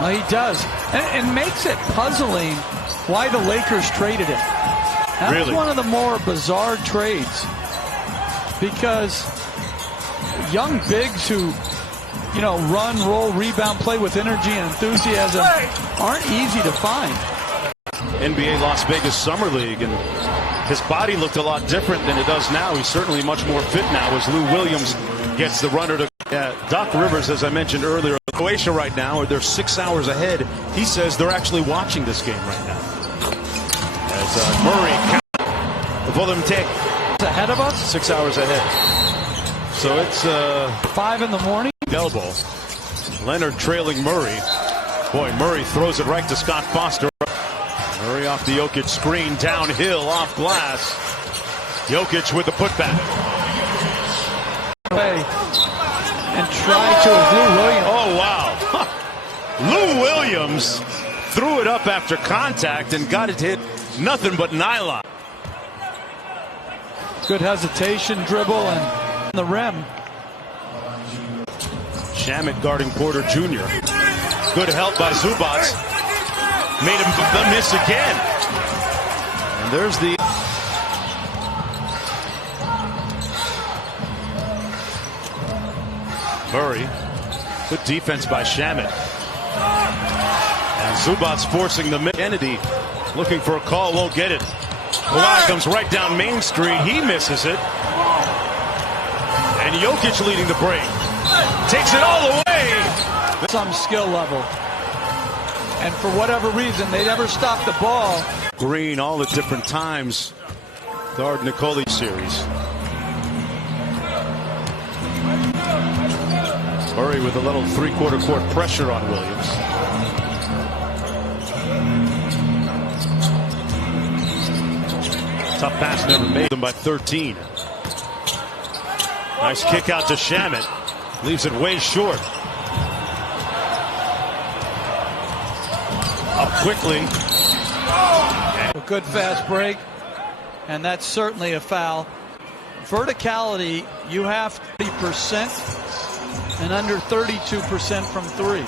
Well, he does. And it makes it puzzling why the Lakers traded him. That was one of the more bizarre trades, because young bigs who, you know, run, roll, rebound, play with energy and enthusiasm aren't easy to find. NBA Las Vegas Summer League, and his body looked a lot different than it does now. He's certainly much more fit now as Lou Williams gets the runner to... Doc Rivers, as I mentioned earlier, Croatia right now, they're 6 hours ahead. He says they're actually watching this game right now. As Murray, Volumtek ahead of us, 6 hours ahead. So it's 5 in the morning. Elbow. Leonard trailing Murray. Boy, Murray throws it right to Scott Foster. Murray off the Jokic screen, downhill, off glass. Jokic with the putback. And try to Lou Williams. Oh, wow. Lou Williams threw it up after contact and got it hit nothing but nylon. Good hesitation, dribble, and the rim. Shamet guarding Porter Jr. Good help by Zubac. Made him miss again. And there's the... Murray. Good defense by Shamet. And Zubac forcing the Kennedy. Looking for a call, won't get it. Kawhi comes right down Main Street. He misses it. And Jokic leading the break. Takes it all the way. Some skill level. And for whatever reason, they never stopped the ball. Green all at different times. Guard Nicole series. Murray with a little three-quarter court pressure on Williams. Tough pass never made them by 13. Nice kick out to Shamet. Leaves it way short. Up quickly. A good fast break. And that's certainly a foul. Verticality, you have 30% and under 32% from three.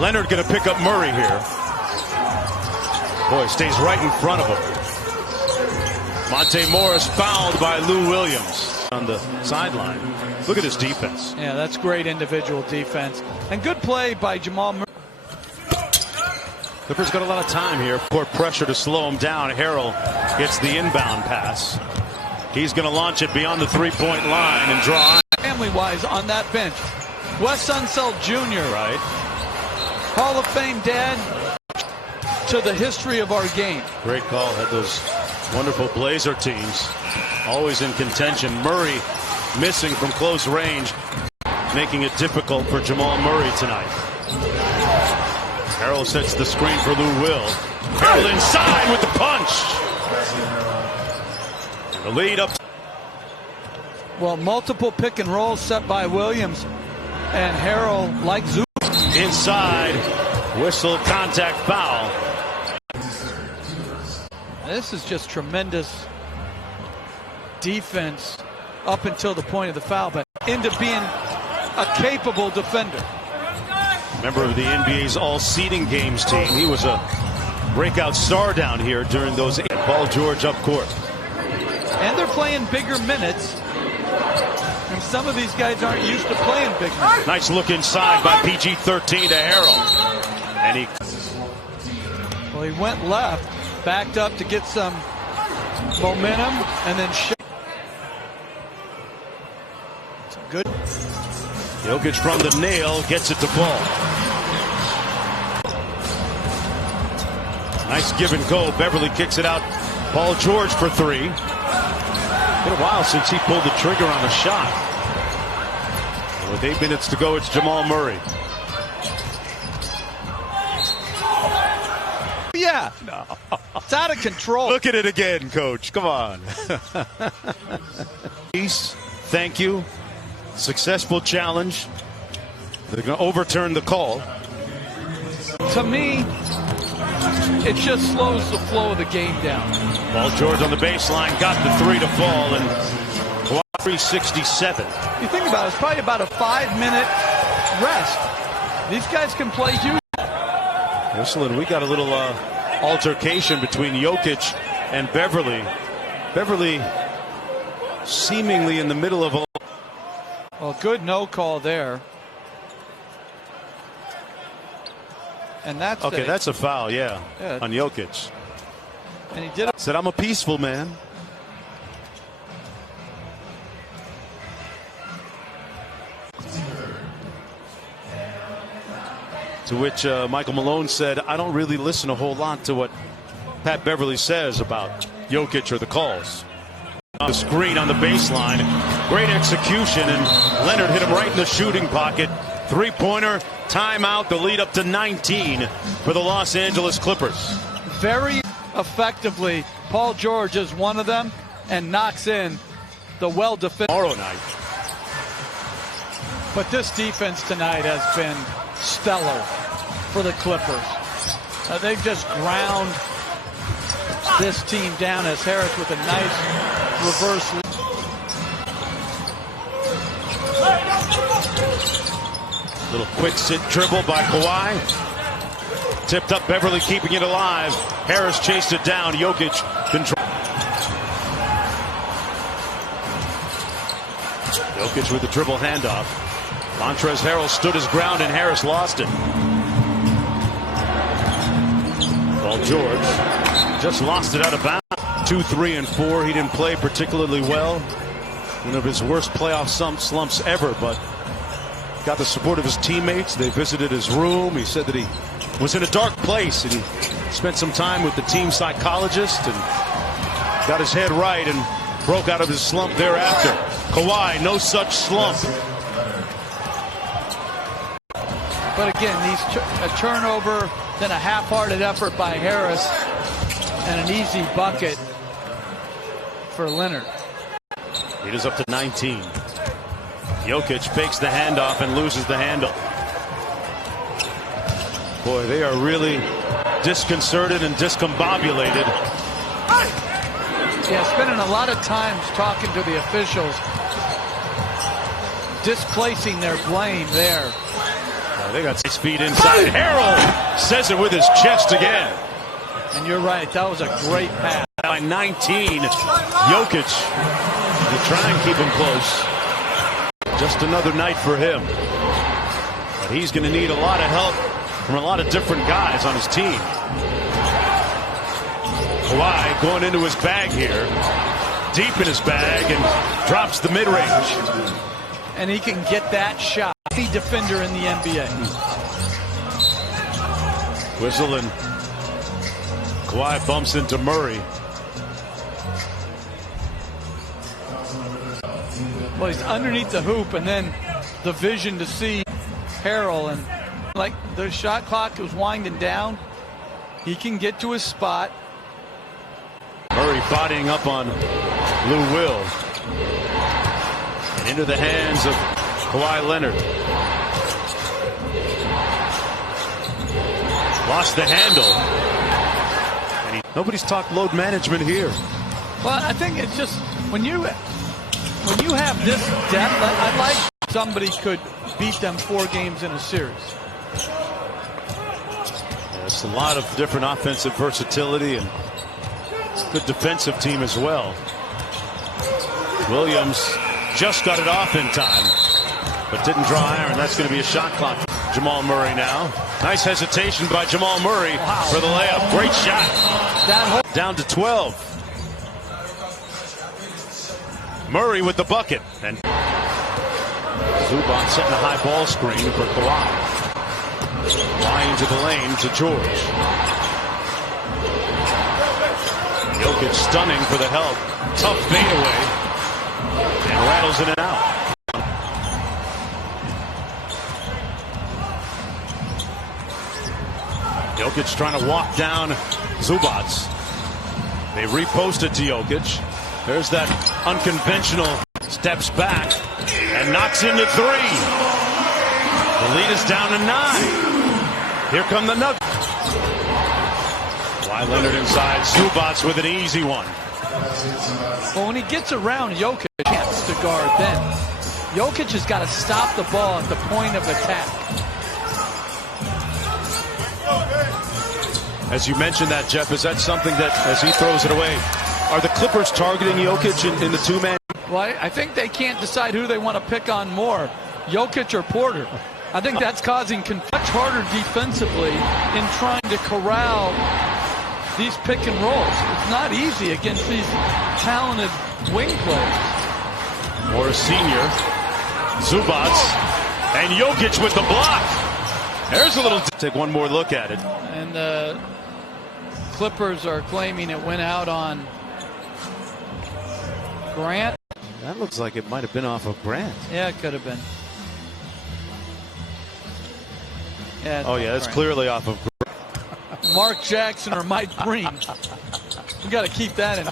Leonard going to pick up Murray here. Boy, stays right in front of him. Monte Morris fouled by Lou Williams on the sideline. Look at his defense. Yeah, that's great individual defense. And good play by Jamal Murray. Clippers got a lot of time here. Court pressure to slow him down. Harrell gets the inbound pass. He's going to launch it beyond the three-point line and draw. Family-wise on that bench. Wes Unseld Jr. Right. Hall of Fame dad to the history of our game. Great call. Had those wonderful Blazer teams always in contention. Murray missing from close range, making it difficult for Jamal Murray tonight. Harrell sets the screen for Lou Will. Harrell inside with the punch. And the lead up. Well, multiple pick and rolls set by Williams and Harrell like Zoo. Inside, whistle, contact, foul. This is just tremendous defense up until the point of the foul, but into being a capable defender. Member of the NBA's all-seeding games team. He was a breakout star down here during those. Paul George up court. And they're playing bigger minutes. And some of these guys aren't used to playing big minutes. Nice look inside by PG-13 to Harrell. And he went left, backed up to get some momentum, and then good. Jokic from the nail gets it to fall. Nice give and go. Beverly kicks it out. Paul George for three. Been a while since he pulled the trigger on a shot. With 8 minutes to go, it's Jamal Murray. Yeah, no. It's out of control. Look at it again, Coach. Come on. Peace. Thank you. Successful challenge. They're going to overturn the call. To me, it just slows the flow of the game down. Paul George on the baseline, got the three to fall, and 3:67. You think about it, it's probably about a 5-minute rest. These guys can play you. Listen, we got a little altercation between Jokic and Beverly. Beverly seemingly in the middle of a... Well, good no call there. And that's okay. That's a foul, yeah, on Jokic. And he did it. Said, I'm a peaceful man. To which Michael Malone said, I don't really listen a whole lot to what Pat Beverly says about Jokic or the calls. On the screen on the baseline, great execution, and Leonard hit him right in the shooting pocket. Three-pointer, timeout, the lead up to 19 for the Los Angeles Clippers. Very effectively, Paul George is one of them and knocks in the well-defended. Tomorrow night. But this defense tonight has been stellar for the Clippers. They've just ground this team down as Harris with a nice reverse. Little quick sit dribble by Kawhi. Tipped up, Beverly keeping it alive. Harris chased it down. Jokic control. Jokic with the dribble handoff. Montrezl Harrell stood his ground and Harris lost it. Paul George just lost it out of bounds. 2, 3, and 4. He didn't play particularly well. One of his worst playoff slumps ever, but got the support of his teammates. They visited his room. He said that he was in a dark place, and he spent some time with the team psychologist and got his head right and broke out of his slump thereafter. Kawhi, no such slump. But again, a turnover, then a half-hearted effort by Harris, and an easy bucket for Leonard. It is up to 19. Jokic fakes the handoff and loses the handle. Boy, they are really disconcerted and discombobulated. Yeah, spending a lot of times talking to the officials, displacing their blame there. They got 6 feet inside. Harrell says it with his chest again. And you're right, that was a great pass. By 19, Jokic will try and keep him close. Just another night for him. But he's going to need a lot of help from a lot of different guys on his team. Kawhi going into his bag here. Deep in his bag and drops the mid-range. And he can get that shot. The defender in the NBA. Whistle and Kawhi bumps into Murray. Well, he's underneath the hoop, and then the vision to see Harrell, and like the shot clock was winding down, he can get to his spot. Murray bodying up on Lou Will. And into the hands of Kawhi Leonard. Lost the handle. And nobody's talked load management here. Well, I think it's just when you have this depth, I'd like somebody could beat them 4 games in a series. It's a lot of different offensive versatility and good defensive team as well. Williams just got it off in time, but didn't draw iron. That's going to be a shot clock. Jamal Murray now. Nice hesitation by Jamal Murray for the layup. Great shot. Down to 12. Murray with the bucket. And Zubac setting a high ball screen for Kawhi. Kawhi into the lane to George. Jokic stunning for the help. Tough fadeaway. And rattles in and out. Jokic trying to walk down Zubac. They repost it to Jokic. There's that unconventional steps back and knocks into 3. The lead is down to 9. Here come the Nuggets. Kawhi Leonard inside. Zubac with an easy one. Well, when he gets around Jokic, he has to guard then. Jokic has got to stop the ball at the point of attack. As you mentioned that, Jeff, is that something that, as he throws it away, are the Clippers targeting Jokic in the two-man? Well, I think they can't decide who they want to pick on more, Jokic or Porter. I think that's causing much harder defensively in trying to corral these pick and rolls. It's not easy against these talented wing players. Morris Sr., Zubac, and Jokic with the block. There's a little. Take one more look at it. And the Clippers are claiming it went out on Grant. That looks like it might have been off of Grant. Yeah, it could have been. Yeah, oh, yeah, it's clearly off of Grant. Mark Jackson or Mike Breen. We got to keep that in.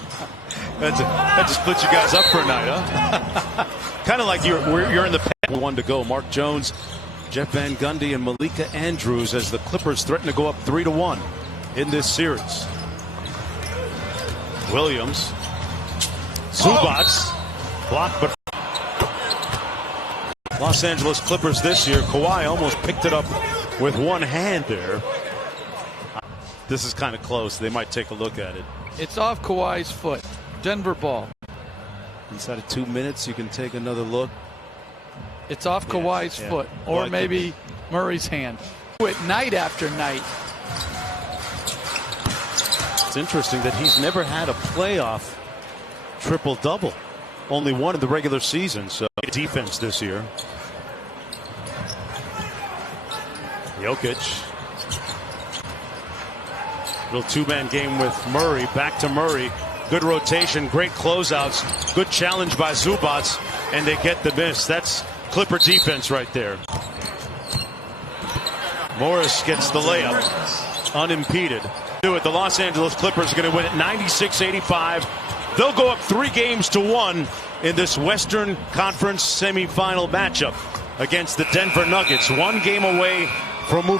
That just puts you guys up for a night, huh? Kind of like you're in the pen. One to go. Mark Jones, Jeff Van Gundy, and Malika Andrews as the Clippers threaten to go up 3-1 in this series. Williams, Zubac, blocked, but Los Angeles Clippers this year. Kawhi almost picked it up with one hand there. This is kind of close. They might take a look at it. It's off Kawhi's foot. Denver ball. Inside of 2 minutes, you can take another look. It's off Kawhi's foot, or maybe Murray's hand. Night after night. It's interesting that he's never had a playoff triple-double. Only one in the regular season, so defense this year. Jokic. Little two-man game with Murray. Back to Murray. Good rotation, great closeouts. Good challenge by Zubac, and they get the miss. That's Clipper defense right there. Morris gets the layup, unimpeded. Do it. The Los Angeles Clippers are going to win it 96-85. They'll go up 3-1 in this Western Conference semifinal matchup against the Denver Nuggets. 1 game away from moving.